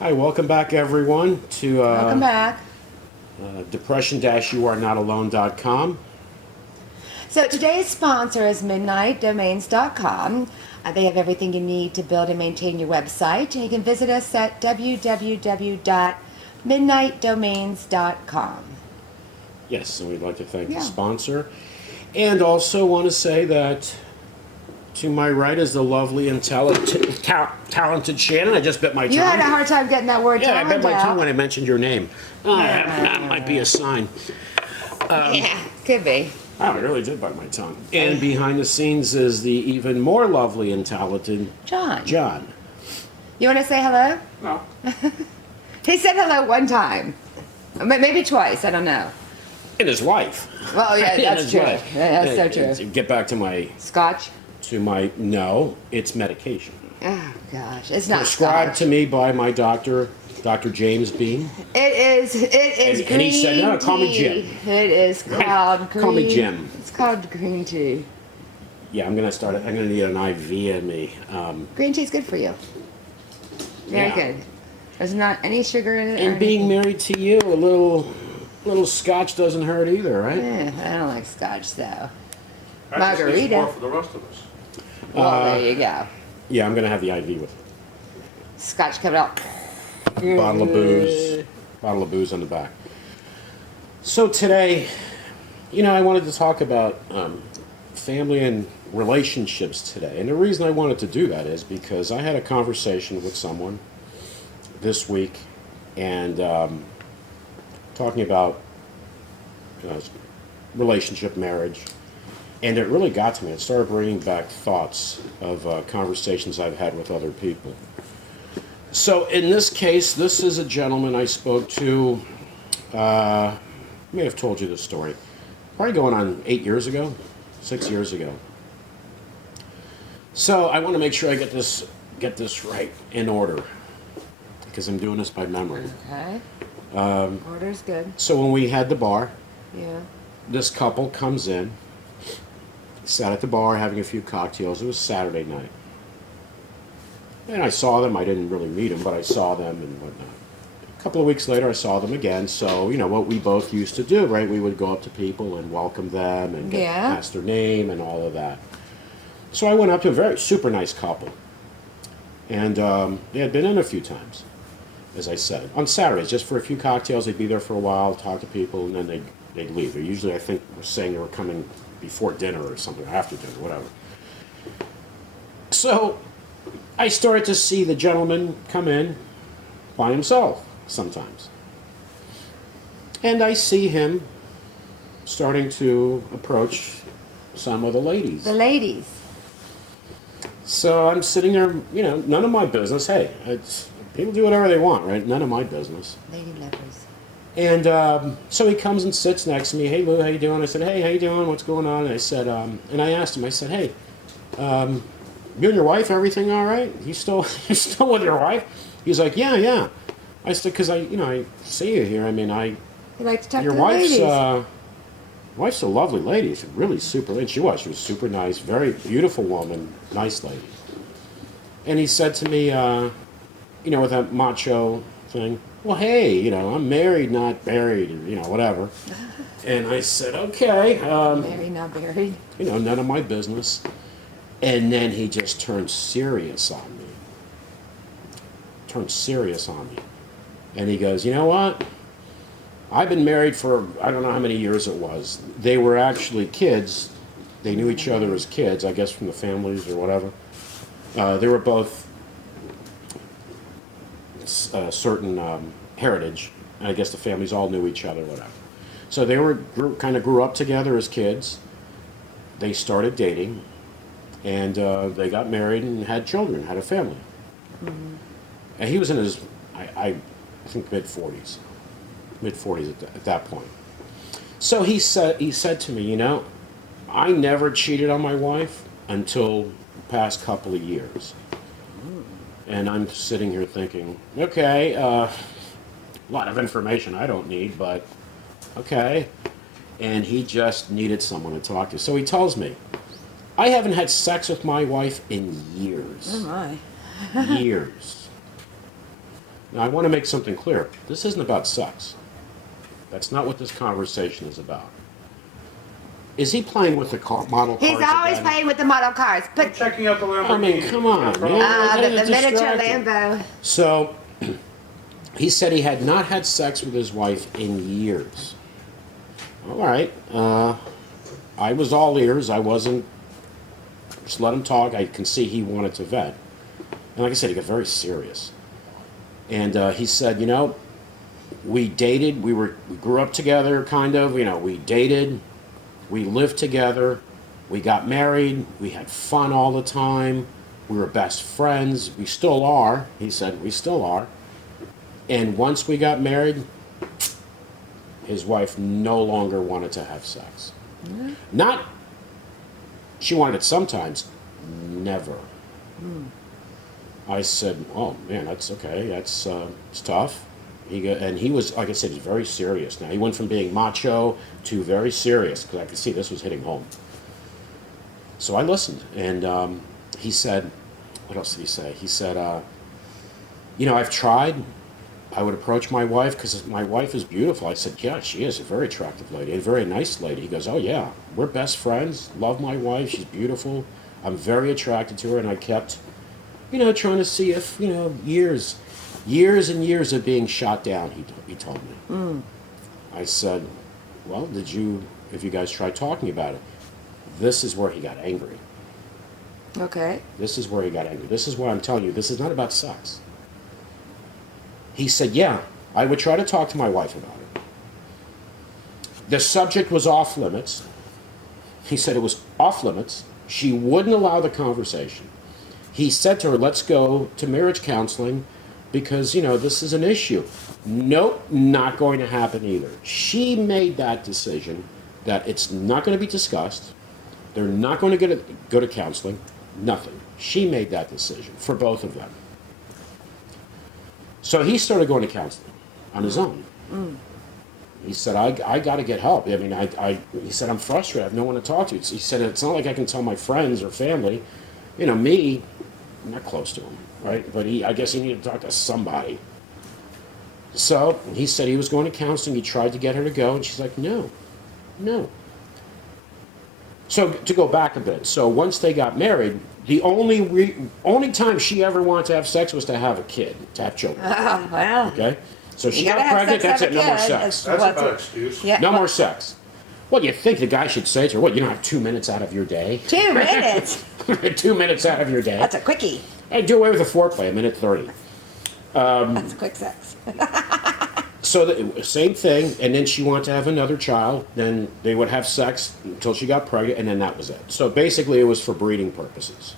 Hi, welcome back everyone to Welcome back. depression-youarenot-alone.com. So today's sponsor is MidnightDomains.com. They have everything you need to build and maintain your website. And you can visit us at www.midnightdomains.com. Yes, and we'd like to thank the Yeah. sponsor. And also want to say that to my right is the lovely and talented Shannon. I just bit my tongue. You had a hard time getting that word Yeah, I bit my out. tongue when I mentioned your name. That might be a sign. Yeah, could be. Oh, I really did bite my tongue. And behind the scenes is the even more lovely and talented John. John. You want to say hello? No. He said hello one time. Maybe twice, I don't know. And his wife. Well, yeah, And that's his true. wife. That's so true. Get back to my Scotch? no, it's medication. Oh, gosh. It's not Prescribed Scotch. to me by my doctor, Dr. James Bean. It is And green he said, no, call me tea. Jim. It is called green. Call me Jim. It's called green tea. Yeah, I'm gonna need an IV in me. Green tea's good for you. Very Yeah. good. There's not any sugar in it. or And being anything. married to you, a little scotch doesn't hurt either, right? I don't like scotch though. I just need Margarita. more for the rest of us. Well, there you go. Yeah, I'm gonna have the IV with Scotch coming out. a bottle of booze on the back. So today, I wanted to talk about family and relationships today. And the reason I wanted to do that is because I had a conversation with someone this week and talking about relationship, marriage. And it really got to me. It started bringing back thoughts of conversations I've had with other people. So in this case, this is a gentleman I spoke to, I may have told you this story, probably going on 6 years ago. So I want to make sure I get this right in order, because I'm doing this by memory. Okay. Order's good. So when we had the bar, Yeah. this couple comes in, sat at the bar having a few cocktails. It was Saturday night. And I saw them. I didn't really meet them, but I saw them and whatnot. A couple of weeks later, I saw them again. So, what we both used to do, right? We would go up to people and welcome them and Yeah. ask their name and all of that. So I went up to a very super nice couple. And they had been in a few times, as I said. On Saturdays, just for a few cocktails. They'd be there for a while, talk to people, and then they'd leave. They usually, I think, were saying they were coming before dinner or something, after dinner, whatever. So I started to see the gentleman come in by himself sometimes. And I see him starting to approach some of the ladies. The ladies. So I'm sitting there, none of my business. Hey, people do whatever they want, right? None of my business. Lady lovers. And so he comes and sits next to me. Hey, Lou, how you doing? I said, hey, how you doing? What's going on? And I said, and I asked him. I said, hey, you and your wife, everything all right? You still with your wife? He's like, yeah. I said, because I see you here. I mean, You like to talk your to the wife's ladies. wife's a lovely lady. She's really super. And she was super nice, very beautiful woman, nice lady. And he said to me, with that macho thing. Well, hey, I'm married, not buried, or, whatever. And I said, okay, Married, not buried. none of my business. And then he just turned serious on me. And he goes, you know what? I've been married for, I don't know how many years it was. They were actually kids. They knew each other as kids, I guess from the families or whatever. They were both certain heritage. I guess the families all knew each other, whatever. So they kind of grew up together as kids. They started dating, and they got married and had children, had a family. Mm-hmm. And he was in his, I think, mid-40s at that point. So he said to me, I never cheated on my wife until the past couple of years. And I'm sitting here thinking, okay, a lot of information I don't need, but okay. And he just needed someone to talk to. So he tells me, I haven't had sex with my wife in years. Oh my. Years. Now, I want to make something clear. This isn't about sex. That's not what this conversation is about. Is he playing with the model cars He's always again? playing with the model cars. I'm But checking out the Lamborghini. I mean, come on, Yeah, man. the miniature Distracting. Lambo. So, he said he had not had sex with his wife in years. All right. I was all ears. I wasn't. Just let him talk. I can see he wanted to vent. And like I said, he got very serious. And he said, we dated. We grew up together, kind of. We dated. We lived together. We got married. We had fun all the time. We were best friends. We still are. He said, we still are. And once we got married, his wife no longer wanted to have sex. Not, she wanted it sometimes, never. I said, oh man, that's okay. That's it's tough. And he was, like I said, he's very serious now. He went from being macho to very serious because I could see this was hitting home. So I listened, and he said, what else did he say? He said, I've tried. I would approach my wife because my wife is beautiful. I said, yeah, she is a very attractive lady, a very nice lady. He goes, oh yeah, we're best friends. Love my wife. She's beautiful. I'm very attracted to her. And I kept, trying to see if, years and years of being shot down, he told me. I said, well, have you guys tried talking about it? This is where he got angry. Okay. This is where he got angry. This is why I'm telling you, this is not about sex. He said, yeah, I would try to talk to my wife about it. The subject was off limits. He said it was off limits. She wouldn't allow the conversation. He said to her, let's go to marriage counseling because, this is an issue. Nope, not going to happen either. She made that decision that it's not going to be discussed. They're not going to go to counseling. Nothing. She made that decision for both of them. So he started going to counseling on his own. He said, I got to get help. I mean, he said, I'm frustrated. I have no one to talk to. He said, it's not like I can tell my friends or family. Me, I'm not close to him, right? But I guess he needed to talk to somebody. So he said he was going to counseling. He tried to get her to go, and she's like, no. So to go back a bit, so once they got married, the only time she ever wanted to have sex was to have a kid, to have children. Oh, well. Okay? So she You gotta got have pregnant, sex that's to it, have no a more kid. sex. That's What's a bad it? excuse. Yeah. No more sex. Well, you think the guy should say to her, what, you don't have 2 minutes out of your day? 2 minutes. 2 minutes out of your day. That's a quickie. Hey, do away with the foreplay, a minute 30. That's quick sex. So the same thing, and then she wanted to have another child. Then they would have sex until she got pregnant, and then that was it. So basically, it was for breeding purposes.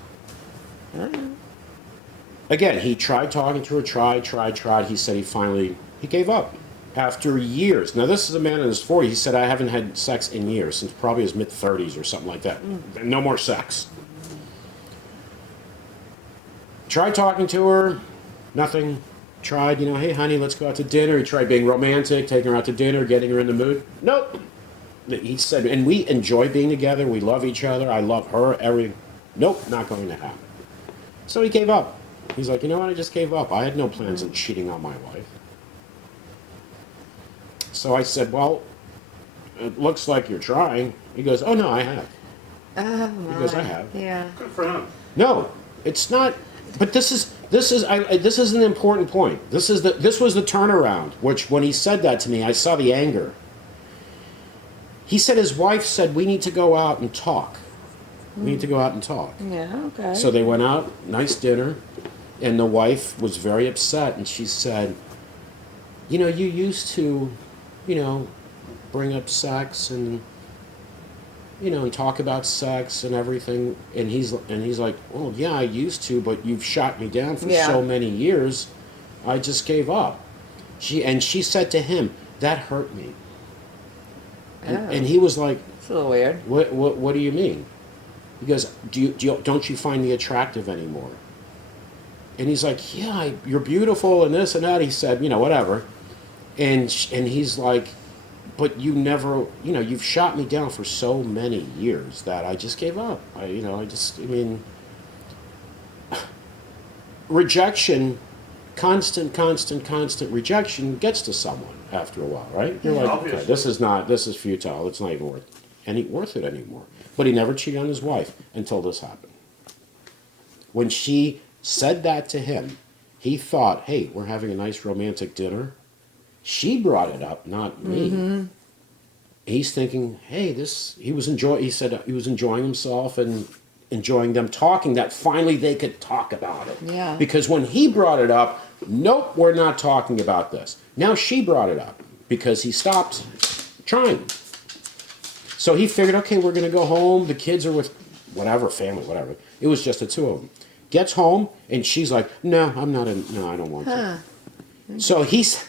Again, he tried talking to her, tried. He said he gave up after years. Now this is a man in his 40s. He said, I haven't had sex in years, since probably his mid-30s or something like that. No more sex. Tried talking to her, nothing. Tried, hey honey, let's go out to dinner. He tried being romantic, taking her out to dinner, getting her in the mood. Nope. He said, and we enjoy being together. We love each other. I love her. Nope, not going to happen. So he gave up. He's like, you know what? I just gave up. I had no plans on cheating on my wife. So I said, well, it looks like you're trying. He goes, oh no, I have. Oh, He goes, I have. Yeah. Good for him. No, it's not. But this is an important point. This was the turnaround. Which when he said that to me, I saw the anger. He said his wife said we need to go out and talk. We need to go out and talk. Yeah, okay. So they went out, nice dinner, and the wife was very upset, and she said, you used to, bring up sex and and talk about sex and everything. And he's like, well, yeah, I used to, but you've shot me down for Yeah. so many years. I just gave up. She said to him, that hurt me. And he was like, It's a little weird. what do you mean? He goes, don't you find me attractive anymore? And he's like, yeah, you're beautiful and this and that. He said, whatever. And he's like, but you never, you've shot me down for so many years that I just gave up. Rejection constant rejection gets to someone after a while, right? You're like, okay, Obviously. this is futile. It's not even worth it anymore. But he never cheated on his wife until this happened. When she said that to him, he thought, hey, we're having a nice romantic dinner. She brought it up, not me. He's thinking, hey, he said he was enjoying himself and enjoying them talking, that finally they could talk about it. Yeah. Because when he brought it up, nope, we're not talking about this. Now she brought it up because he stopped trying. So he figured, okay, we're going to go home. The kids are with whatever, family, whatever. It was just the two of them. Gets home, and she's like, no, I don't want to. So this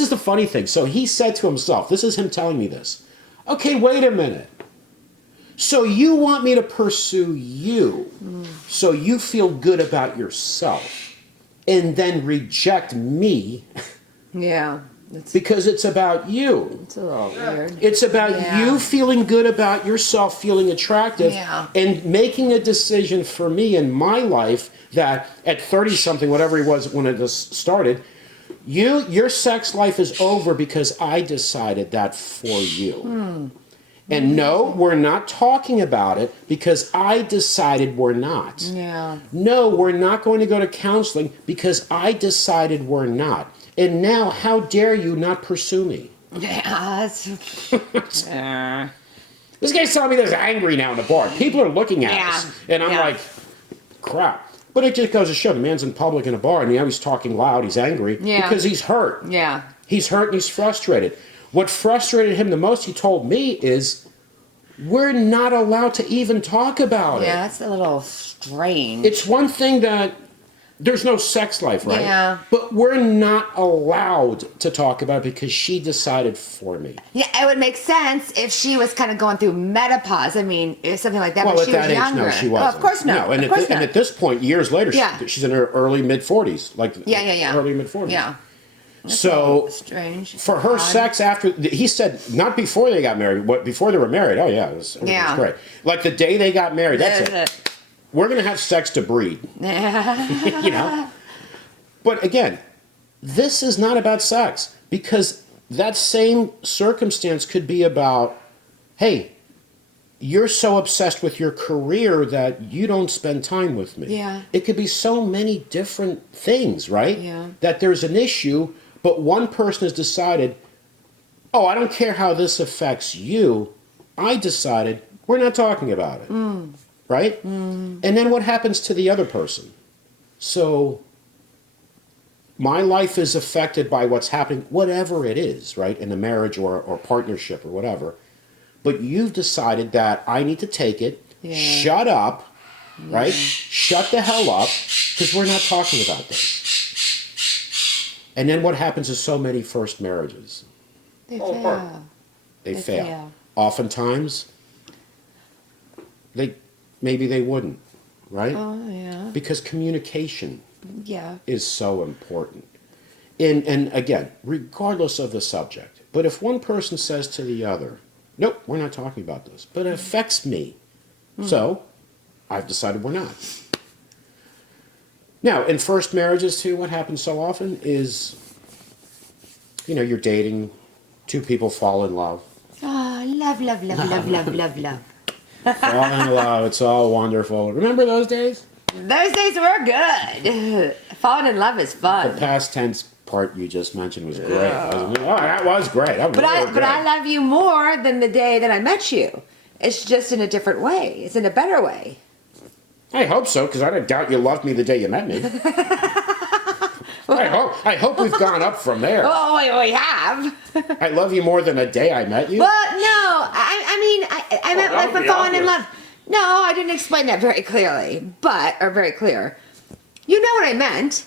is the funny thing. So he said to himself, this is him telling me this. Okay, wait a minute. So you want me to pursue you so you feel good about yourself and then reject me Yeah. It's because it's about you. a little weird. It's about Yeah. you feeling good about yourself, feeling attractive, Yeah. and making a decision for me in my life that at 30 something, whatever it was when it started, your sex life is over because I decided that for you. And no, we're not talking about it because I decided we're not. Yeah. No, we're not going to go to counseling because I decided we're not. And now, how dare you not pursue me? Yeah. This guy's telling me this angry now in the bar. People are looking at Yeah. us. And I'm Yeah. like, crap. But it just goes to show the man's in public in a bar and now he's talking loud, he's angry Yeah. because he's hurt. Yeah. He's hurt and he's frustrated. What frustrated him the most, he told me, is we're not allowed to even talk about Yeah, it. that's a little strange. It's one thing that there's no sex life, right? Yeah. But we're not allowed to talk about it because she decided for me. Yeah, it would make sense if she was kind of going through menopause. I mean, if something like that, Well, but at she that was age, younger. no, she Oh, wasn't. of course not. No, and, of course and not. at this point, years later, Yeah. she's in her early mid-40s. Like Yeah. early mid-40s. Yeah. So Strange. for her Odd. sex after, he said, not before they got married, but before they were married, oh yeah, everything Yeah. was great. Like the day they got married, that's it. We're going to have sex to breed, you know? But again, this is not about sex because that same circumstance could be about, hey, you're so obsessed with your career that you don't spend time with me. Yeah. It could be so many different things, right? Yeah. That there's an issue, but one person has decided, oh, I don't care how this affects you. I decided we're not talking about it. Right? And then what happens to the other person? So my life is affected by what's happening, whatever it is, right? In a marriage or partnership or whatever. But you've decided that I need to take it, Yeah. shut up, right? Shut the hell up, because we're not talking about this. And then what happens is so many first marriages, They All apart. fail. they They fail. fail. Oftentimes, maybe they wouldn't, right? Oh, yeah. Because communication Yeah. is so important. And again, regardless of the subject, but if one person says to the other, nope, we're not talking about this, but it affects me, so I've decided we're not. Now, in first marriages too, what happens so often is, you're dating, two people fall in love. Oh, love, love, love, love, love, love, love. Fall in love, it's all wonderful. Remember those days? Those days were good. Falling in love is The fun. past tense part you just mentioned was great, wasn't it? Oh, that was great. That was But really but I good. love you more than the day that I met you. It's just in a different way. It's in a better way. I hope so, because I don't doubt you loved me the day you met me. I hope we've gone up from there. Oh, we have. I love you more than the day I met you. Well, no. I mean, I meant that like would for be falling in obvious. love. No, I didn't explain that very clearly, or very clear. You know what I meant.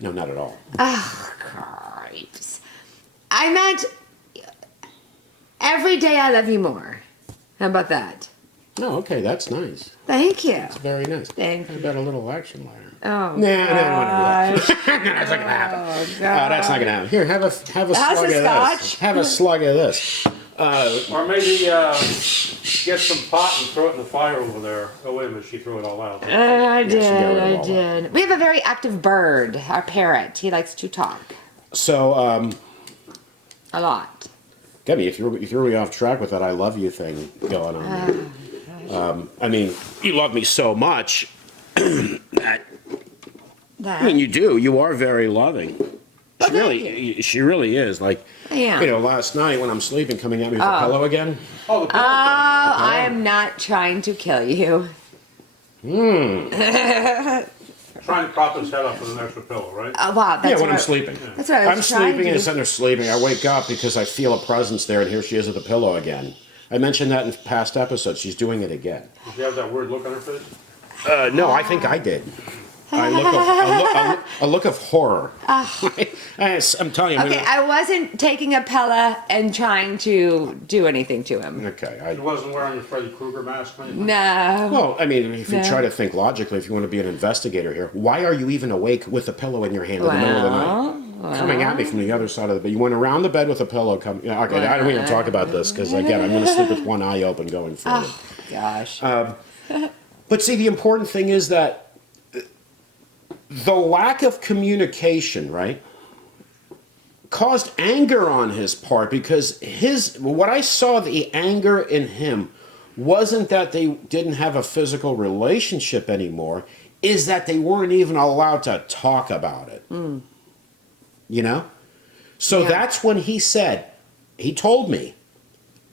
No, not at all. Oh, cripes. I meant every day I love you more. How about that? Oh, okay, that's nice. Thank you. It's very nice. Thank How you. about a little action later? Oh, No, I don't want gosh. to do that. That's not gonna happen. Oh, Oh, that's not gonna happen. Here, have a How's slug the of scotch? this. Have a slug of this. Or maybe get some pot and throw it in the fire over there. Oh, wait a minute, she threw it all out. I she got rid of did, I all did. We have a very active bird, our parrot. He likes to talk So, a lot. Debbie, you threw me off track with that "I love you" thing going on there. I mean, you love me so much that That. I mean, you do. You are very loving. Well, She thank really, she really is. Like, Yeah. you know, last night when I'm sleeping, coming at me with a pillow again. Oh, the Oh, I am not trying to kill you. trying to prop his head up with an extra pillow, right? Wow, that's Yeah, when what I'm sleeping. That's what I was I'm trying sleeping to and sitting there sleeping. I wake up because I feel a presence there, and here she is with a pillow again. I mentioned that in past episodes. She's doing it again. Does she have that weird look on her face? No, I think I did. A look of horror. I'm telling you. I'm Okay, gonna- I wasn't taking a Pella and trying to do anything to him. okay. She wasn't wearing a Freddy Krueger mask or anything? No. Well, I mean, if you No. try to think logically, if you want to be an investigator here, why are you even awake with a pillow in your hand in the middle of the night? Coming at me from the other side of the bed. You went around the bed with a pillow. Yeah, okay, I don't even talk about this because, again, I'm going to sleep with one eye open going forward. Oh, gosh. But see, the important thing is that the lack of communication, right, caused anger on his part because what I saw, the anger in him wasn't that they didn't have a physical relationship anymore, is that they weren't even allowed to talk about it. You know? So Yeah. that's when he told me,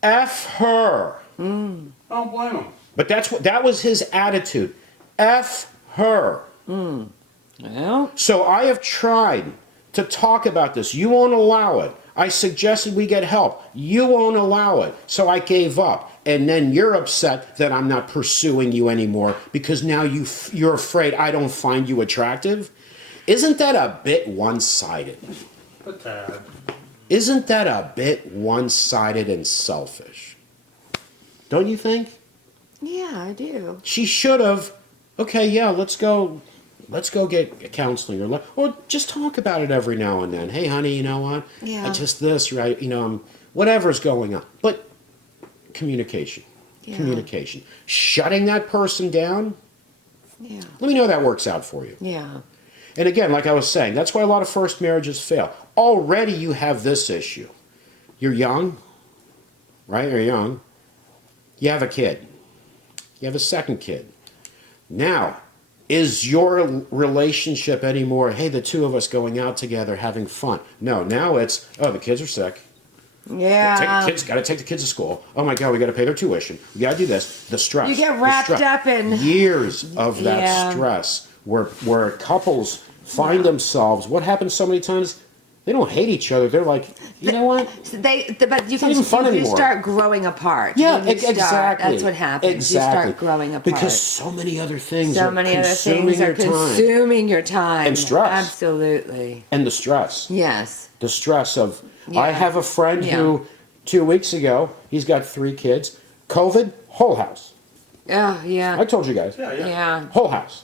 F her. Don't blame him. But that was his attitude. F her. Well, So I have tried to talk about this. You won't allow it. I suggested we get help. You won't allow it. So I gave up. And then you're upset that I'm not pursuing you anymore because now you're afraid I don't find you attractive. Isn't that a bit one-sided? A tad. Isn't that a bit one-sided and selfish? Don't you think? yeah, I do. She should have, okay, yeah, let's go get counseling or just talk about it every now and then. Hey, honey, you know what? Yeah. Just this, right? You know, whatever's going on. But communication. Yeah. Communication. Shutting that person down, Yeah. let me know how that works out for you. Yeah. And again, like I was saying, that's why a lot of first marriages fail. Already you have this issue. You're young, right? You're young. You have a kid. You have a second kid. Now, is your relationship anymore, hey, the two of us going out together having fun? No, now it's, oh, the kids are sick. Yeah. Got to take the kids to school. Oh my God, we got to pay their tuition. We got to do this. The stress. You get the wrapped stress. up in- years of that Yeah. stress, where couples find themselves. What happens so many times? They don't hate each other. They're like, you know what? So but you not even fun you anymore. start growing apart. Yeah, When you start- exactly. That's what happens. Exactly. You start growing apart. Because so many other things so are many other consuming things are your time. consuming your time. And stress. Absolutely. And the stress. Yes. The stress of, Yeah. I have a friend Yeah. who 2 weeks ago, he's got 3 kids. COVID, whole house. Oh, yeah. I told you guys. Yeah, yeah. Yeah. Whole house.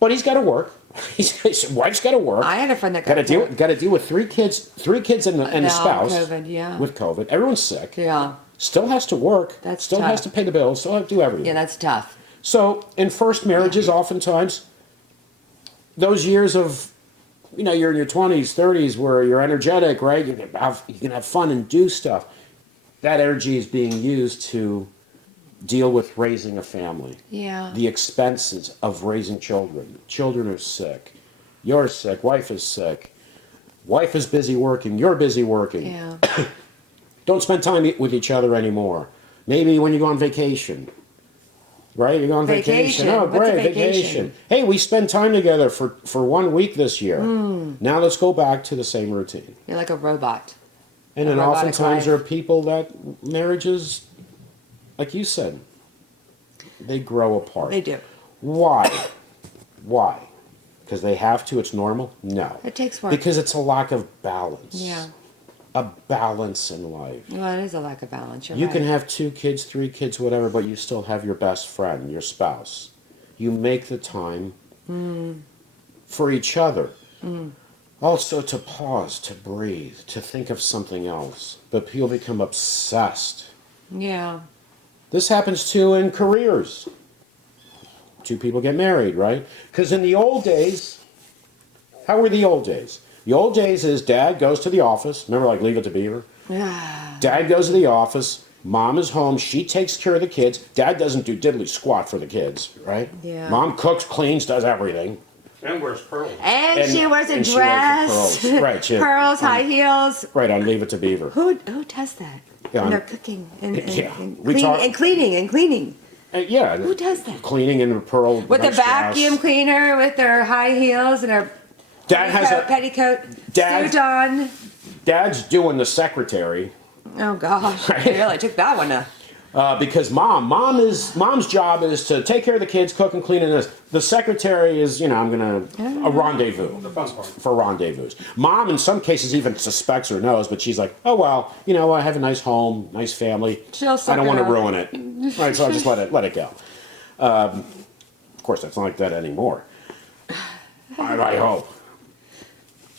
But he's got to work. His wife's got to work. I had a friend that Got to got deal with 3 kids and the Now, spouse. COVID, yeah. With COVID, everyone's sick. Yeah. Still has to work. That's still tough. has to pay the bills. Still has to do everything. Yeah, that's tough. So in first marriages, oftentimes, those years of, you know, you're in your 20s, 30s, where you're energetic, right? You can have fun and do stuff. That energy is being used to deal with raising a family. Yeah. The expenses of raising children. Children are sick. You're sick. Wife is sick. Wife is busy working. You're busy working. Yeah. Don't spend time with each other anymore. Maybe when you go on vacation. Right? You go on vacation. Vacation. Oh, What's a great, vacation? Hey, we spent time together for 1 week this year. Hmm. Now let's go back to the same routine. You're like a robot. And A then robotic oftentimes life. there are people that marriages, like you said, they grow apart. They do. Why? Why? Because they have to, it's normal? No. It takes work. Because it's a lack of balance. Yeah. A balance in life. Well, it is a lack of balance. You're You right. can have 2 kids, 3 kids, whatever, but you still have your best friend, your spouse. You make the time for each other. Also to pause, to breathe, to think of something else. But people become obsessed. Yeah. This happens too in careers. Two people get married, right? Because in the old days, how were the old days? The old days is dad goes to the office. Remember, like Leave It to Beaver? Dad goes to the office. Mom is home. She takes care of the kids. Dad doesn't do diddly squat for the kids, right? Yeah. Mom cooks, cleans, does everything. And wears pearls. And she wears a and she dress. wears the pearls. Right, she- Pearls, high heels. Right, on Leave It to Beaver. Who does that? Yeah, When they're I'm- cooking and, Yeah, and, we talk- and cleaning. Yeah. Who does that? Cleaning in a pearl. With a nice dress. vacuum cleaner, with their high heels and her Dad has a petticoat Dad- suit on. Dad's doing the secretary. Oh gosh, Right. I really took that one. Because mom's job is to take care of the kids, cook and clean, and this. The secretary is, I'm gonna a rendezvous The fun part. for rendezvous. Mom, in some cases, even suspects or knows, but she's like, oh well, I have a nice home, nice family. She'll I suck don't it want to up. ruin it, right? So I just let it go. Of course, that's not like that anymore. I hope.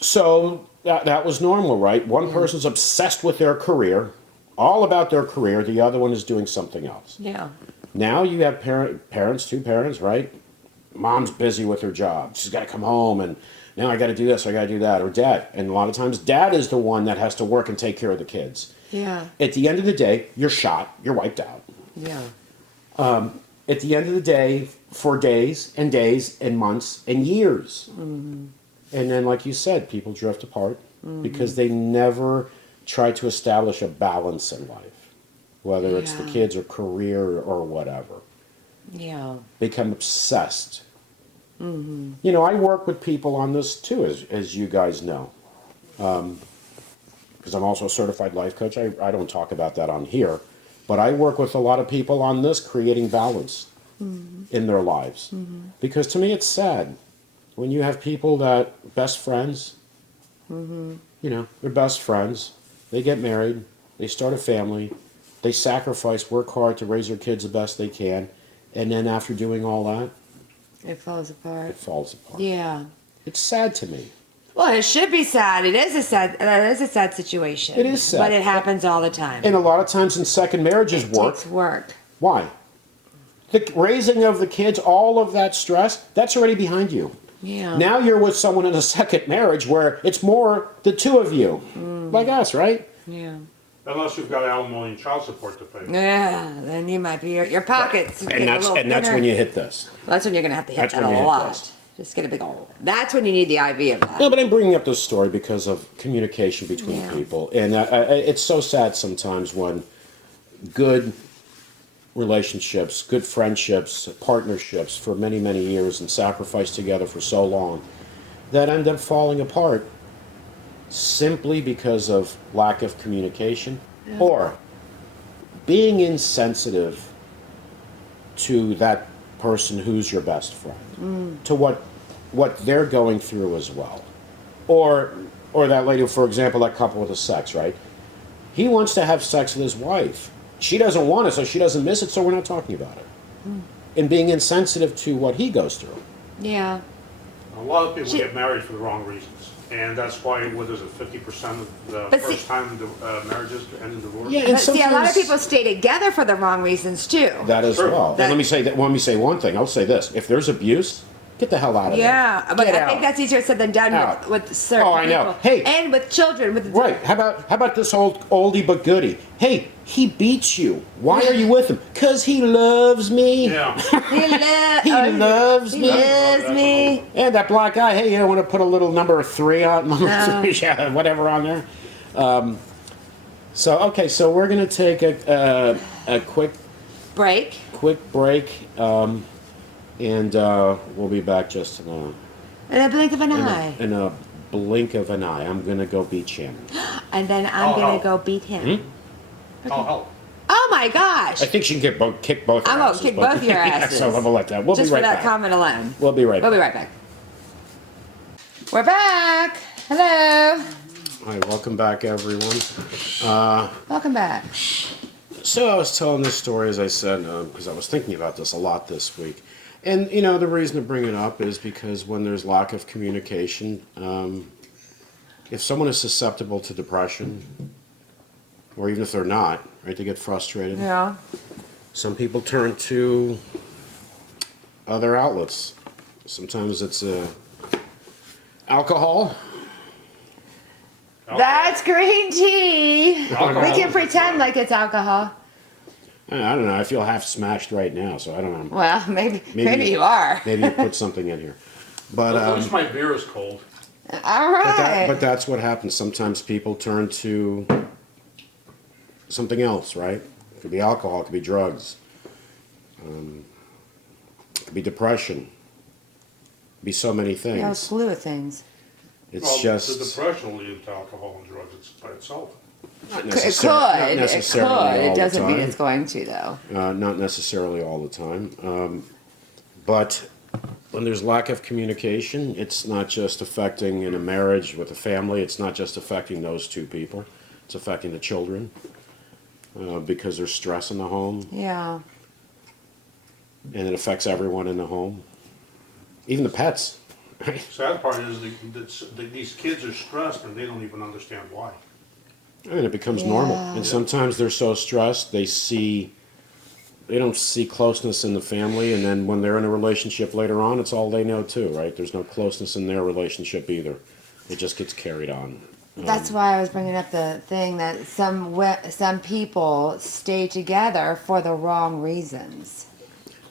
So that was normal, right? One person's obsessed with their career, all about their career. The other one is doing something else. Yeah. Now you have two parents, right? Mom's busy with her job. She's got to come home, and now I got to do this, I got to do that. Or dad. And a lot of times, dad is the one that has to work and take care of the kids. Yeah. At the end of the day, you're shot, you're wiped out. Yeah. At the end of the day, for days and months and years. Mm-hmm. And then, like you said, people drift apart because they never try to establish a balance in life, whether it's the Yeah. kids or career or whatever. Yeah. Become obsessed. I work with people on this too, as you guys know. Because I'm also a certified life coach. I don't talk about that on here. But I work with a lot of people on this, creating balance in their lives. Because to me, it's sad when you have people that, best friends, they're best friends. They get married, they start a family, they sacrifice, work hard to raise their kids the best they can. And then after doing all that, It falls apart. it falls apart. Yeah. It's sad to me. Well, it should be sad. It is a sad situation. It is sad. But it happens all the time. And a lot of times in second marriages It work. takes work. Why? The raising of the kids, all of that stress, that's already behind you. Yeah. Now you're with someone in a second marriage where it's more the two of you. Like us, right? Yeah. Unless you've got alimony and child support to pay. Yeah. Then you might be your pockets. get And a that's little and that's thinner. when you hit this. That's when you're gonna have to hit That's that when you a hit lot. this. Just get a big old. That's when you need the IV of that. No, but I'm bringing up this story because of communication between Yeah. people. And it's so sad sometimes when good relationships, good friendships, partnerships for many, many years and sacrificed together for so long that end up falling apart simply because of lack of communication or being insensitive to that person who's your best friend, to what they're going through as well. Or that lady, for example, that couple with the sex, right? He wants to have sex with his wife. She doesn't want it, so she doesn't miss it, so we're not talking about it. And being insensitive to what he goes through. Yeah. A lot of people She- get married for the wrong reasons. And that's why, what is it, 50% of the But see- first time marriages end in divorce? Yeah, and But see, a lot of sometimes- people stay together for the wrong reasons too. That as Sure. well. That- And let me say one thing. I'll say this. If there's abuse, get the hell out of Yeah, there. but Get I out. think that's easier said than done Out. with certain Oh, I know. people. Hey. And with children. With Right. How about this old oldie but goodie? Hey, he beats you. Why are you with him? 'Cause he loves me. Yeah. He loves He me. loves me. And that black guy, hey, you want to put a little number 3 on, number No. 3, yeah, whatever on there. So we're gonna take a quick Break. break, and we'll be back just in In a blink of an eye. in a blink of an eye. I'm gonna go beat Shannon. And then I'm I'll gonna help. go beat him. I'll help. Oh my gosh. I think she can kick both. I'm our gonna asses, kick but- both your Yeah, asses. so we'll let that. We'll Just be right for that back. comment alone. We'll be right We'll back. be right back. We're back. Hello. All right, welcome back, everyone. Welcome back. So I was telling this story, as I said, because I was thinking about this a lot this week. And, the reason to bring it up is because when there's lack of communication, if someone is susceptible to depression, or even if they're not, right, they get frustrated. Yeah. Some people turn to other outlets. Sometimes it's alcohol. That's green tea. Alcohol We can is pretend fine. like it's alcohol. I don't know. I feel half smashed right now, so I don't know. Well, maybe you are. Maybe you put something in here. But At least my beer is cold. All right. but that's what happens. Sometimes people turn to something else, right? It could be alcohol, it could be drugs, it could be depression, it could be so many You know, a things. slew of things. It's Well, just the depression will lead to alcohol and drugs by itself. not It necessarily, could. not necessarily all It the doesn't mean time. it's going to, though. Not necessarily all the time. But when there's lack of communication, it's not just affecting in a marriage with a family, it's not just affecting those two people, it's affecting the children because there's stress in the home, Yeah. and it affects everyone in the home, even the pets. Right? Sad part is that these kids are stressed and they don't even understand why. And it becomes normal. Yeah. And sometimes they're so stressed, they don't see closeness in the family, and then when they're in a relationship later on, it's all they know too, right? There's no closeness in their relationship either. It just gets carried on. That's why I was bringing up the thing that some people stay together for the wrong reasons.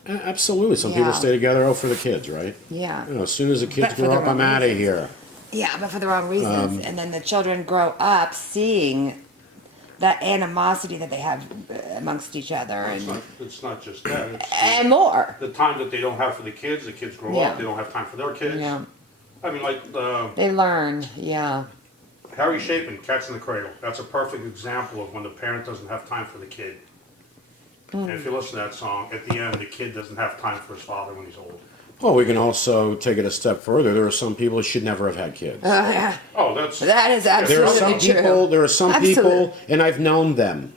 Absolutely. Some people Yeah. stay together, for the kids, right? Yeah. You know, as soon as the kids But for grow the up, I'm wrong out of reasons. here. Yeah, but for the wrong reasons. And then the children grow up seeing that animosity that they have amongst each other It's not just that. It's and more. the time that they don't have for the kids grow Yeah. up, they don't have time for their kids. Yeah. I mean, like They learn. Yeah. Harry Chapin, Cats in the Cradle. That's a perfect example of when the parent doesn't have time for the kid. And if you listen to that song, at the end, the kid doesn't have time for his father when he's old. Well, we can also take it a step further. There are some people who should never have had kids. Yeah. Oh, that's That is There are absolutely some true. people. There are some Absolute. people, and I've known them.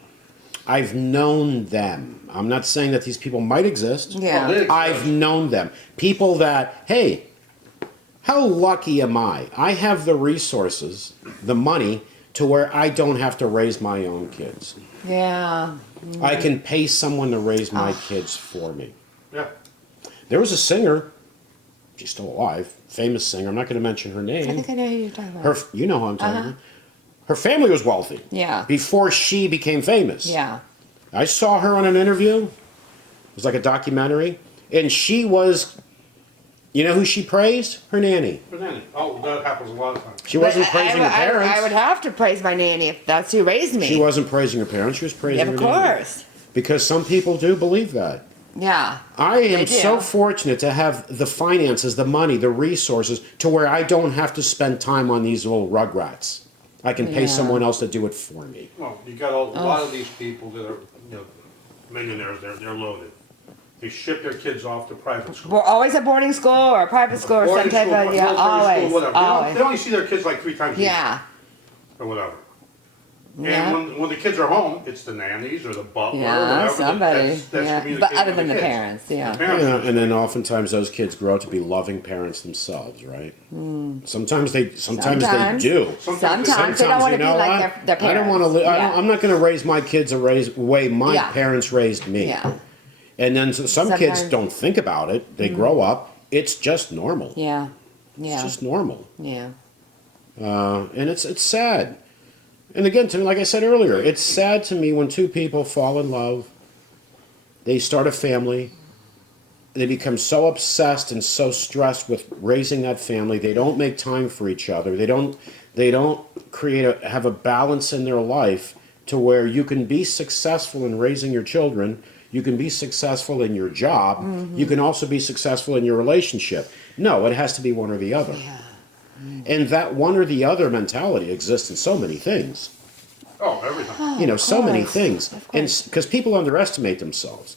I've known them. I'm not saying that these people might exist. Yeah. Well, they- I've known them. People that, hey, how lucky am I? I have the resources, the money, to where I don't have to raise my own kids. Yeah. I can pay someone to raise my kids for me. yeah. There was a singer, she's still alive, famous singer. I'm not going to mention her I name. think I know who you're talking about. You know who I'm talking about. Her family was wealthy. Yeah. Before she became famous. Yeah. I saw her on an interview. It was like a documentary, and she was. You know who she praised? Her nanny. But then, oh, that happens a lot of times. She wasn't But praising her parents. I would have to praise my nanny if that's who raised me. She wasn't praising her parents. She was praising Of her nanny. course. Because some people do believe that. Yeah. I am They do. so fortunate to have the finances, the money, the resources to where I don't have to spend time on these little rugrats. I can pay Yeah. someone else to do it for me. Well, you got a lot of these people that are, millionaires. They're loaded. They ship their kids off to private school. We're always at boarding school or private school or Boarding some type school, of, yeah, military always. school, whatever. Always. They only see their kids like 3 times a year Yeah. or whatever. Yeah. And when the kids are home, it's the nannies or the butler or Yeah, whatever. somebody. That's Yeah. communicating But other with than the kids. parents, yeah. The parents Yeah, are- and then oftentimes those kids grow up to be loving parents themselves, right? Sometimes they do. Sometimes. Sometimes Sometimes they don't want to be you know like what? their parents. I don't want to. Yeah. I'm not going to raise my kids the way my Yeah. parents raised me. Yeah. And then some kids Sometimes- Mm-hmm. don't think about it. They grow up. It's just normal. Yeah. It's Yeah. just normal. Yeah. And it's sad. And again, to me, like I said earlier, it's sad to me when two people fall in love, they start a family, they become so obsessed and so stressed with raising that family, they don't make time for each other. They don't have a balance in their life to where you can be successful in raising your children, you can be successful in your job, you can also be successful in your relationship. No, it has to be one or the other. Yeah. And that one or the other mentality exists in so many things. Oh, everything. You know, so many course. things. Of And course. because people underestimate themselves.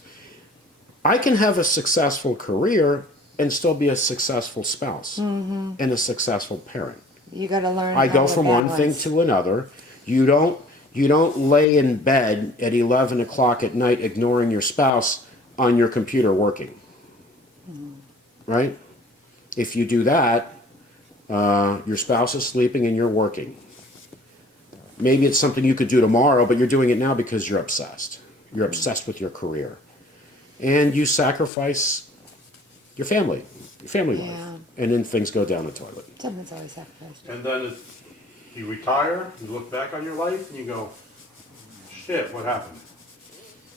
I can have a successful career and still be a successful spouse and a successful parent. You got to learn. I how go to from one thing balance. to another. You don't lay in bed at 11 o'clock at night ignoring your spouse on your computer working. Right? If you do that, Your spouse is sleeping and you're working. Maybe it's something you could do tomorrow, but you're doing it now because you're obsessed. You're obsessed with your career. And you sacrifice your family life. Yeah. And then things go down the toilet. Someone's always sacrificed. And then you retire, you look back on your life, and you go, shit, what happened?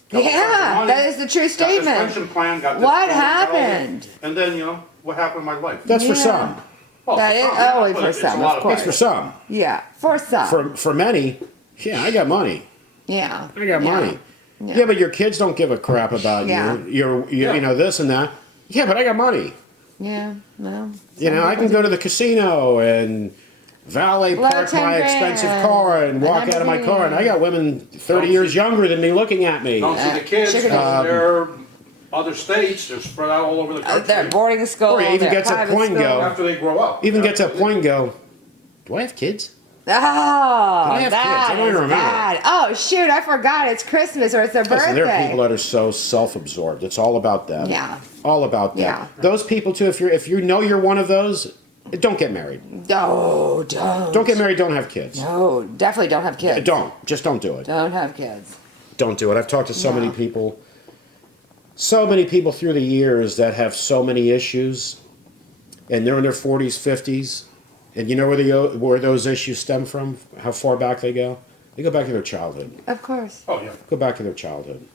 Got this Yeah, money, that is the true got this statement. pension plan, got this What phone, got all this, happened? And then, what happened in my life? That's for Yeah. some. Well, that for is- some, yeah, oh, but for it's some, a lot of That's for course. some. Yeah, for some. For many, yeah, I got money. Yeah. I got yeah. money. Yeah. Yeah, but your kids don't give a crap about Yeah. you. You know, this and that. Yeah, but I got money. Yeah, well. You know, I can go to the casino and valet Blow park 10 my grand. expensive car and walk out of my car, and I got women 30 years younger than me looking at me. Don't see the kids, sugar because they're other states, they're spread out all over the country. They're boarding school. Or you even they're get to a private point and school. go, After they grow up. Even get to a point and go, do I have kids? Oh, I have kids? I that don't even is remember. bad. Oh, shoot, I forgot. It's Christmas or it's their Listen, birthday. there are people that are so self-absorbed. It's all about them. Yeah. All about them. Yeah. Those people too. If you know you're one of those, don't get married. No, don't. Don't get married. Don't have kids. No, definitely don't have kids. Don't. Just don't do it. Don't have kids. Don't do it. I've talked to so No. many people. So many people through the years that have so many issues, and they're in their 40s, 50s, and you know where those issues stem from? How far back they go? They go back to their childhood. Of course. Oh, yeah. Go back to their childhood.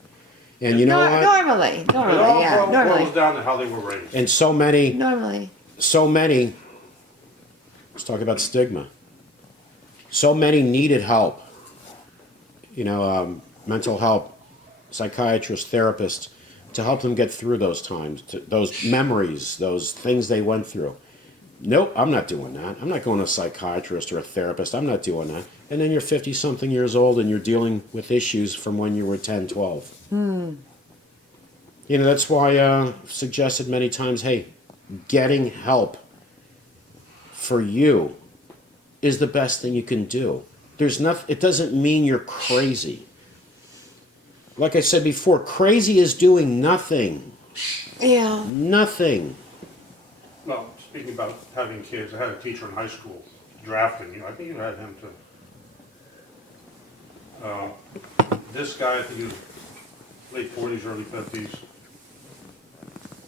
And you know what? Normally, It all yeah, boils normally. down to how they were raised. And so many, Normally. let's talk about stigma. So many needed help. Mental help, psychiatrists, therapists, to help them get through those times, those memories, those things they went through. Nope, I'm not doing that. I'm not going to a psychiatrist or a therapist. I'm not doing that. And then you're 50-something years old and you're dealing with issues from when you were 10, 12. That's why I've suggested many times, hey, getting help for you is the best thing you can do. It doesn't mean you're crazy. Like I said before, crazy is doing nothing. Yeah. Nothing. Well, speaking about having kids, I had a teacher in high school drafting, I think you had him too. This guy, I think he was late 40s, early 50s.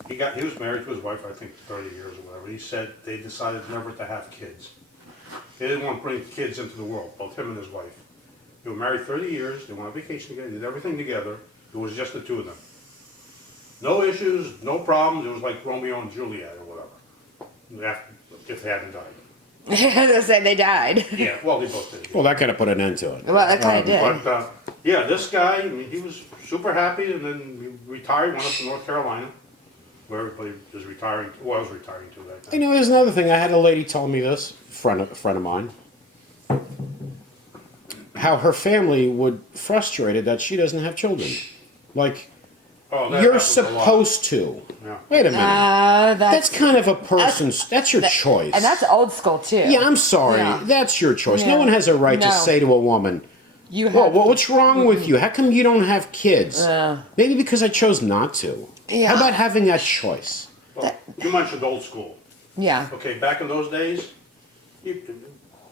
He was married to his wife, I think 30 years or whatever. He said they decided never to have kids. They didn't want to bring kids into the world, both him and his wife. They were married 30 years, they went on vacation together, did everything together. It was just the two of them. No issues, no problems, it was like Romeo and Juliet or whatever. If they hadn't died. They said they died. Yeah, well, they both did. Well, that kind of put an end to it. Well, it kind of did. But, yeah, this guy, I mean, he was super happy, and then he retired, went up to North Carolina, where everybody was retiring to that time. There's another thing. I had a lady tell me this, a friend of mine, how her family would frustrated that she doesn't have children. Like, Oh, that you're happens a lot. supposed to. Yeah. Wait a minute. That's kind of a person's, that's your choice. And that's old school, too. Yeah, I'm sorry. Yeah. That's your choice. Yeah. No one has a right to No. say to a woman, You well, have what's wrong with you? How come you don't have kids? Uh. Maybe because I chose not to. Yeah. How about having that choice? Well, you mentioned old school. Yeah. Okay, back in those days,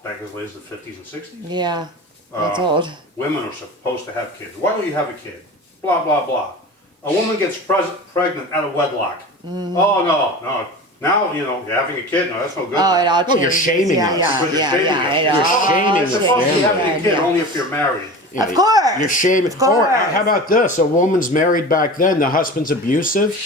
back as late as the 50s and 60s, Yeah. That's old. women are supposed to have kids. Why don't you have a kid? Blah, blah, blah. A woman gets pregnant out of wedlock. Mm. Oh, no. Now, you're having a kid. No, that's no good. Oh, it all Oh, changes. you're shaming yeah, us. Yeah, Because you're yeah, shaming yeah. us. It You're all shaming You're the supposed to be family. having a kid Yeah. only if you're married. Yeah, Of course. You're shaming. Of course. Or how about this? A woman's married back then, the husband's abusive,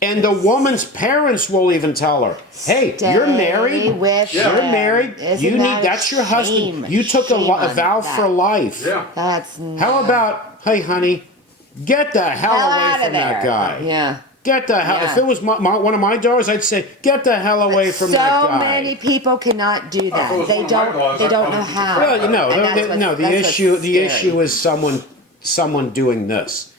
and the woman's parents will even tell her, hey, you're Stay married. with Yeah. You're him. married. Isn't that a That's your husband. shame? You took a Shame on vow that. for life. Yeah. That's How about, hey, honey, get the hell away out from that guy. Yeah. Get the hell. Yeah. If it was one of my daughters, I'd say, get the hell away from so that guy. many people cannot do if it that. was They one of my don't. daughters, They I'd don't probably know be how. surprised. Well, no, And that's the what's issue scary. is someone doing this,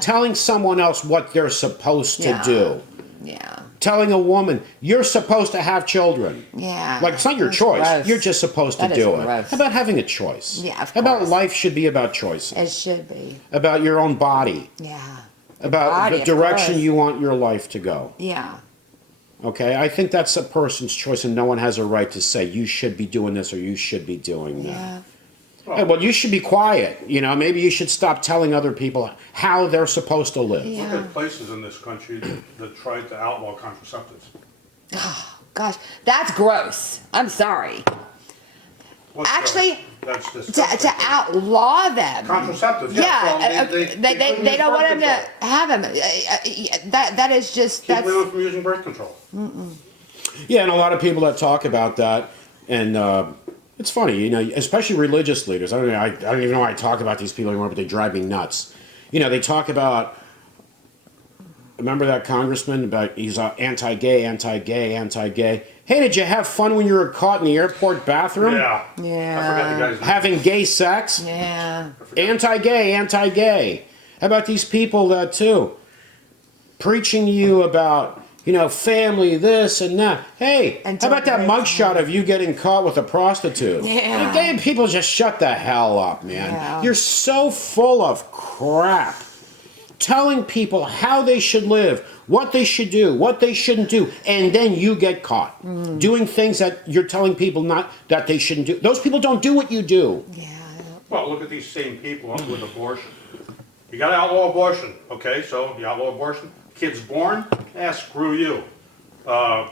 telling someone else what they're supposed to Yeah. do, Yeah. telling a woman you're supposed to have children. Yeah. Like it's not your That's choice. gross. You're just supposed to That is do it. gross. How about having a choice? Yeah, of How about course. life should be about choices, It should be. about your own body, Yeah. about body, the of direction course. you want your life to go. Yeah. Okay, I think that's a person's choice, and no one has a right to say you should be doing this or you should be doing that. Yeah. Hey, well, you should be quiet. You know, maybe you should stop telling other people how they're supposed to live. Yeah. Look at places in this country that tried to outlaw contraceptives. Gosh, that's gross. I'm sorry. What's the- that's To disgusting. outlaw them. Contraceptives, Yeah, well, they don't want them to have them. That is just, Keep that's, women from using birth control. Yeah, and a lot of people that talk about that, and it's funny, you know, especially religious leaders. I don't even know why I talk about these people anymore, but they drive me nuts. You know, they talk about. Remember that congressman about he's anti-gay, anti-gay, anti-gay. Hey, did you have fun when you were caught in the airport bathroom? Yeah. Yeah. I forgot the guy's name. Having gay sex? yeah. Anti-gay, anti-gay. How about these people that too? Preaching to you about, you know, family, this and that. Hey, And how about that don't mugshot of you getting caught with a prostitute? Yeah. The gay people just shut the hell up, man. Yeah. You're so full of crap. Telling people how they should live, what they should do, what they shouldn't do, and then you get caught doing things that you're telling people not that they shouldn't do. Those people don't do what you do. Yeah. Well, look at these same people with abortion. You got to outlaw abortion, okay? So you outlaw abortion. Kids born, screw you.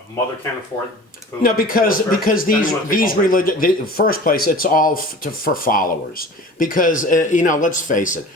Mother can't afford food. No, because Then you wanna take these all that. religion. The first place, it's all for followers. Because you know, let's face it.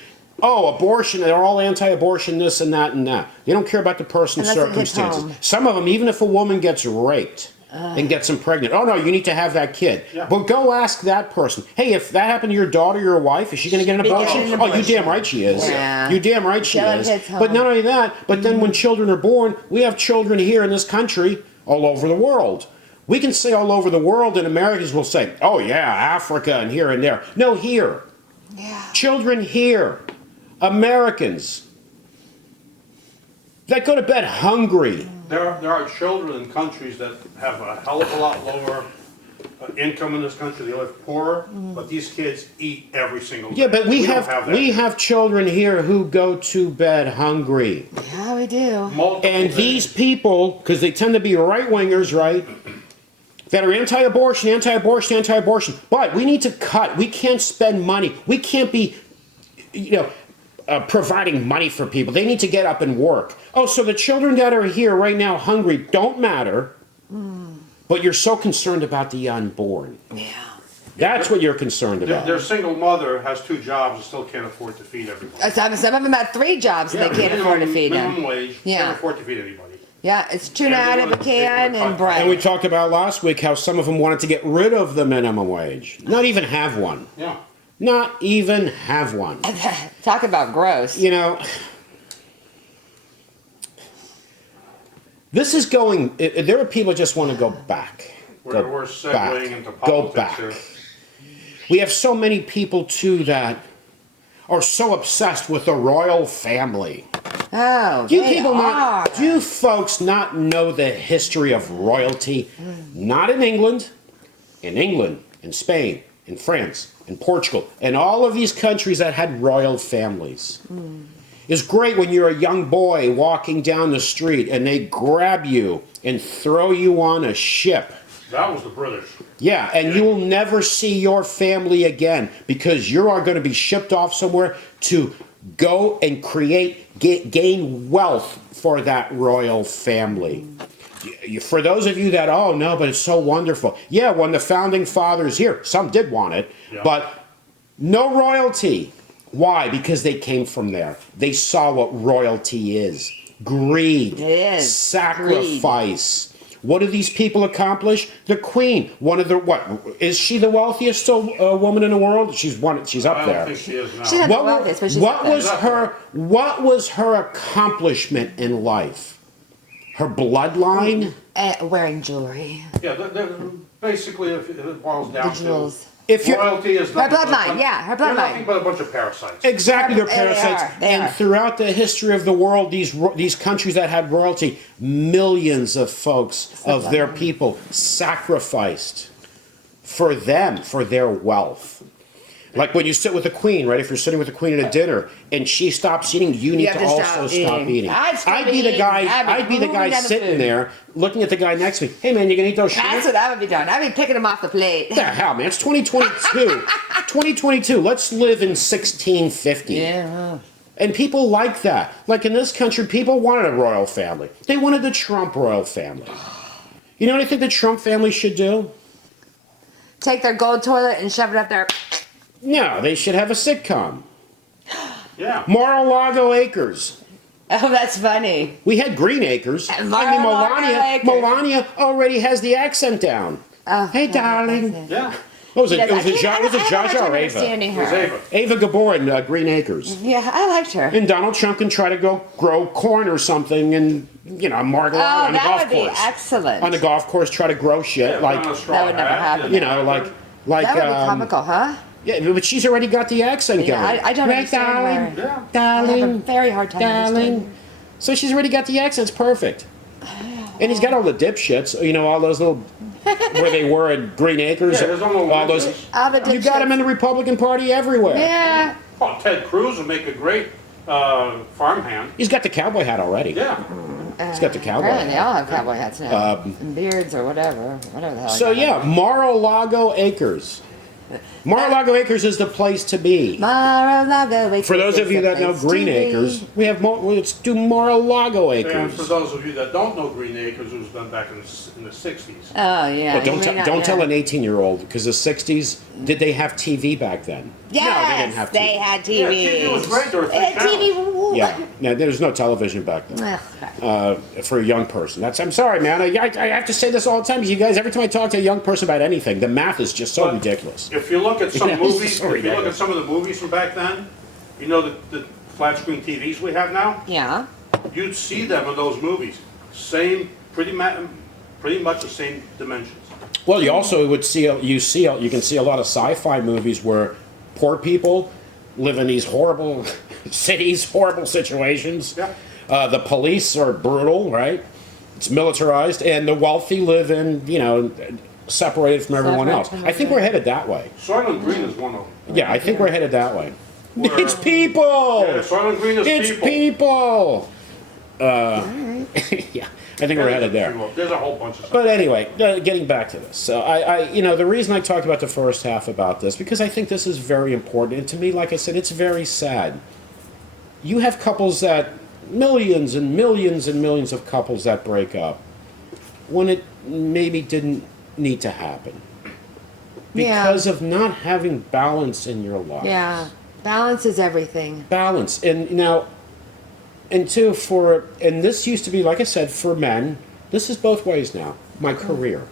Oh, abortion! They're all anti-abortion, this and that and that. They don't care about the person's Unless it hits circumstances. home. Some of them, even if a woman gets raped and gets them pregnant, oh no, you need to have that kid. Yeah. But go ask that person. Hey, if that happened to your daughter, your wife, is she going to get an Be abortion? getting an Oh, you abortion. damn right she is. Yeah. You damn right she Until it is. hits But not home. only that, but then when children are born, we have children here in this country, all over the world. We can say all over the world, and Americans will say, oh yeah, Africa and here and there. No, here. Yeah. Children here, Americans, that go to bed hungry. There are children in countries that have a hell of a lot lower income in this country. They live poorer, but these kids eat every single day. Yeah, but we don't have that. we have children here who go to bed hungry. Yeah, we do. Multiple And days. these people, because they tend to be right wingers, right? That are anti-abortion, anti-abortion, anti-abortion. But we need to cut. We can't spend money. We can't be, you know, providing money for people. They need to get up and work. Oh, so the children that are here right now hungry don't matter. But you're so concerned about the unborn. Yeah. That's what you're concerned about. Their single mother has 2 jobs and still can't afford to feed everybody. Some of them have 3 jobs and they can't afford to feed minimum them. wage, Yeah. can't afford to feed anybody. Yeah, it's tuna And they out of a wanna- they can wanna and cut- And we bread. talked about last week how some of them wanted to get rid of the minimum wage. Not even have one. Yeah. Not even have one. Talk about gross. You know, this is going, there are people that just want to go back. We're Go segueing back. into Go politics back. here. We have so many people too that are so obsessed with the royal family. Oh, Do you they people are. not? Do you folks not know the history of royalty? Not in England, in Spain, in France, in Portugal, and all of these countries that had royal families. It's great when you're a young boy walking down the street and they grab you and throw you on a ship. That was the British. Yeah, and you will never see your family again because you are going to be shipped off somewhere to go and gain wealth for that royal family. For those of you that, oh no, but it's so wonderful. Yeah, when the founding fathers here, some did want it, Yeah. but no royalty. Why? Because they came from there. They saw what royalty is. Greed. It is. Sacrifice. What do these people accomplish? The queen, one of the what? Is she the wealthiest woman in the world? She's one. She's up I there. don't think she is now. She's not- What, the wealthiest, but she's what up there. was her? What was her accomplishment in life? Her bloodline. Wearing jewelry. Yeah, basically, if it boils The down jewels. If you royalty is nothing but- bloodline, yeah, her they're bloodline. nothing but a bunch of parasites. exactly, they're They parasites. are, they And are. throughout the history of the world, these countries that had royalty, millions of folks of their people sacrificed for them, for their wealth. Like when you sit with the queen, right? If you're sitting with the queen at a dinner and she stops eating, you need have to to also stop stop eating. eating. I'd be the guy Sitting there looking at the guy next to me. Hey man, you gonna eat those That's shrimp? what I would be doing. I'd be picking them off the plate. What the hell, man? It's 2022. 2022. Let's live in 1650. Yeah. And people like that. Like in this country, people wanted a royal family. They wanted the Trump royal family. You know what I think the Trump family should do? Take their gold toilet and shove it up there. No, they should have a sitcom. Yeah. Mar-a-Lago Acres. Oh, that's funny. We had Green Acres. Mar-a-Lago Acres. Melania already has the accent down. Oh, Hey, yeah, darling. that's it. Yeah. What was it? Yes, It was I a can't- Was it I have a hard Jaja time or Ava? understanding It was her. Ava. Ava Gabor in Green Acres. Yeah, I liked her. And Donald Trump can try to go grow corn or something and, Mar-a-Lago Oh, on the that golf would be course. excellent. On the golf course, try to grow shit Yeah, like, put on a straw That would never hat happen. and- you know, like, That would be comical, huh? yeah, but she's already got the accent Yeah, going. I don't Right, understand darling, her. Yeah. I have a darling, very hard time darling. understanding. So she's already got the accents perfect. And he's got all the dipshits, all those little, where they were at Green Acres. Yeah, there's all those. All the You got him in the Republican Party everywhere. Yeah. Oh, Ted Cruz would make a great farmhand. He's got the cowboy hat already. Yeah. He's got the cowboy Apparently they hat. all have cowboy hats now. And beards or whatever. Whatever the hell. So yeah, Mar-a-Lago Acres. Mar-a-Lago Acres is the place to be. Mar-a-Lago Acres. For those of you that know Green Acres, we have let's do Mar-a-Lago And for Acres. those of you that don't know Green Acres, it was done back in the 60s. Oh, yeah. But don't you may not don't tell know. an 18-year-old because the 60s, did they have TV back then? Yes, No, they didn't have TV. they had Yeah, TV. TV was great. There were three TV. channels. Yeah, no, there's no television back then. Ugh. For a young person. I'm sorry, man. I have to say this all the time because you guys, every time I talk to a young person about anything, the math is just so But ridiculous. If you look at some Yeah, movies, sorry, if you look Dad. at some of the movies from back then, the flat screen TVs we have now, Yeah. you'd see them in those movies. Same, pretty much the same dimensions. Well, you also would you can see a lot of sci-fi movies where poor people live in these horrible cities, horrible situations. Yeah. The police are brutal, right? It's militarized, and the wealthy live in, separated from everyone Separate else. from I think we're headed that way. Soylent Green is one of them. Yeah, I think we're headed that way. Where- It's people. Yeah, Soylent Green is It's people. people. Yeah, I think we're headed there. There's a whole bunch of stuff. But anyway, getting back to this. So the reason I talked about the first half about this, because I think this is very important. And to me, like I said, it's very sad. You have couples that, millions and millions and millions of couples that break up when it maybe didn't need to happen. Yeah. Because of not having balance in your life. Yeah. Balance is everything. Balance. And now, and this used to be, like I said, for men, this is both ways now. My career.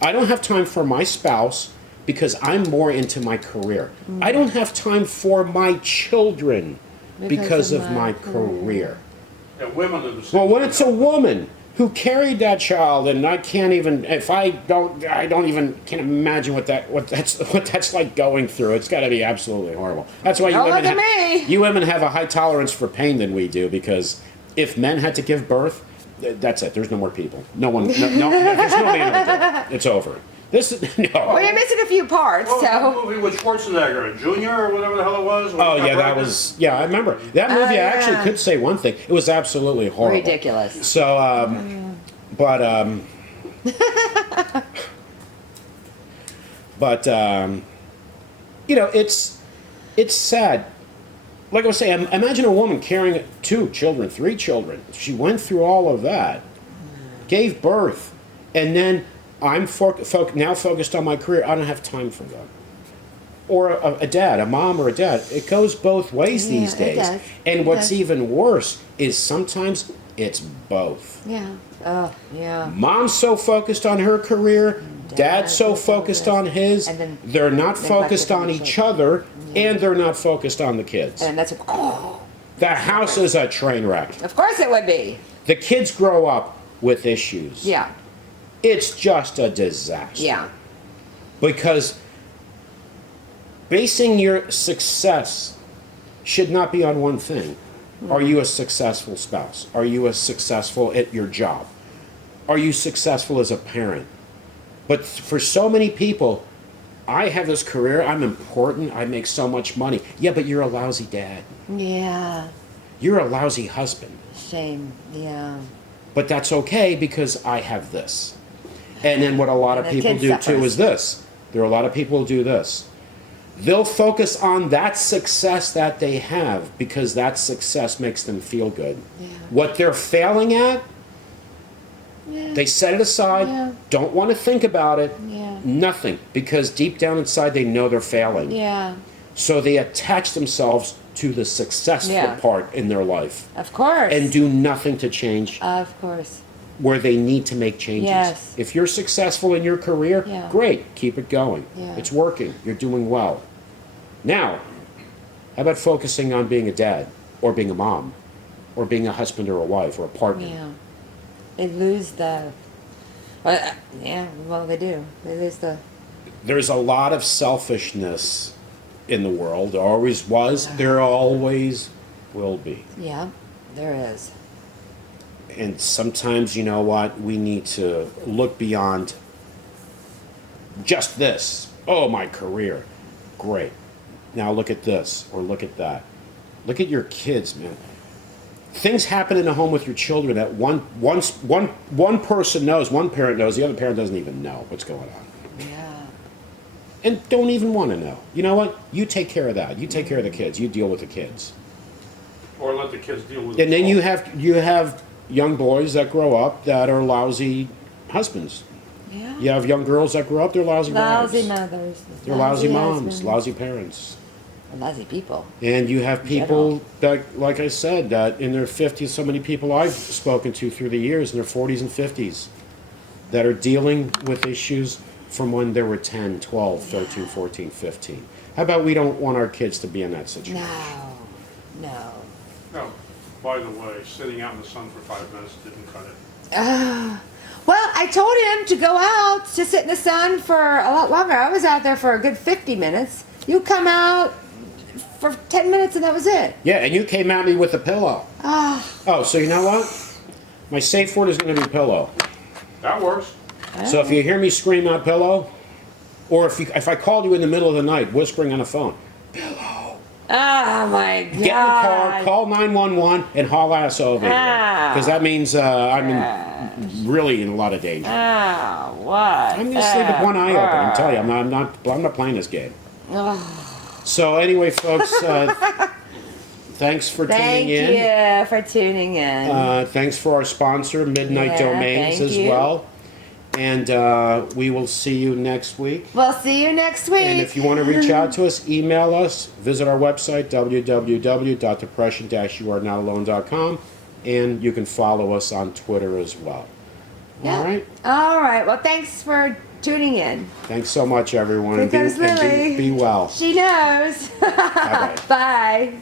I don't have time for my spouse because I'm more into my career. I don't have time for my children because of my career. And women are the same. Well, when it's a woman who carried that child, and I can't even, can't imagine what that's like going through. It's got to be absolutely horrible. That's why Don't look at me. you women have a high tolerance for pain than we do, because if men had to give birth, that's it. There's no more people. No one. No, there's no man. It's over. This is no. Well, you're missing a few parts, What was that so. movie with Schwarzenegger, Junior, or whatever the hell it was? Oh yeah, that was yeah. I remember that movie. I actually yeah. could say one thing. It was absolutely horrible. Ridiculous. So, it's sad. Like I was saying, imagine a woman carrying 2 children, 3 children. She went through all of that, gave birth, and then I'm now focused on my career. I don't have time for that. Or a dad, a mom or a dad. It goes both ways Yeah, these it days. does. And It what's does. even worse is sometimes it's both. Yeah. Oh, yeah. Mom's so focused on her career, dad's so focused on his, And then they're not neglected focused on on each each other, and they're not focused on the kids. And that's, The house is a train wreck. of course it would be. The kids grow up with issues. Yeah. It's just a disaster. Yeah. Because basing your success should not be on one thing. Are you a successful spouse? Are you a successful at your job? Are you successful as a parent? But for so many people, I have this career, I'm important, I make so much money. Yeah, but you're a lousy dad. Yeah. You're a lousy husband. Shame. Yeah. But that's okay because I have this. And then what a lot of And the people kid do too suffers. is this. There are a lot of people who do this. They'll focus on that success that they have because that success makes them feel good. Yeah. What they're failing at, Yeah. they set it aside, Yeah. don't want to think about it, Yeah. nothing, because deep down inside they know they're failing. Yeah. So they attach themselves to the successful Yeah. part in their life Of course. and do nothing to change Of course. where they need to make changes. Yes. If you're successful in your career, Yeah. great, keep it going. Yeah. It's working, you're doing well. Now, how about focusing on being a dad or being a mom or being a husband or a wife or a partner? Yeah. They lose the. Well, yeah. Well, they do. They lose the. There's a lot of selfishness in the world. There always was, there always will be. Yeah. There is. And sometimes, you know what, we need to look beyond just this. Oh, my career. Great. Now look at this or look at that. Look at your kids, man. Things happen in the home with your children that one person knows, one parent knows, the other parent doesn't even know what's going on. Yeah. And don't even want to know. You know what? You take care of that. You take care of the kids. You deal with the kids. Or let the kids deal with it. And then you have young boys that grow up that are lousy husbands. Yeah. You have young girls that grow up, they're lousy Lousy wives. mothers. They're lousy moms, husbands, lousy parents. and lousy people. And you have people that, like I said, that in their 50s, so many people I've spoken to through the years in their 40s and 50s that are dealing with issues from when they were 10, 12, 13, 14, 15. How about we don't want our kids to be in that situation? No. No. No, by the way, sitting out in the sun for 5 minutes didn't cut it. Well, I told him to go out to sit in the sun for a lot longer. I was out there for a good 50 minutes. You come out for 10 minutes and that was it. Yeah, and you came at me with a pillow. Ah. Oh, so you know what? My safe word is going to be pillow. That works. So if you hear me scream out pillow, or if I called you in the middle of the night whispering on the phone, Oh my God. get in the car, call 911, and haul ass over here. Because that means I'm really in a lot of danger. Oh, what? I'm going to sleep with one eye open. I'm telling you, I'm not playing this game. So anyway, folks, thanks for Thank tuning in. you for tuning in. Thanks for our sponsor, Midnight Yeah, Domains, thank as you. well. And we will see you next week. We'll see you next week. And if you want to reach out to us, email us, visit our website, www.depression-youarenot-alone.com, and you can follow us on Twitter as well. Yeah. All right? All right. Well, thanks for tuning in. Thanks so much, everyone. Here comes Lily. Be well. She knows. Bye-bye. Bye.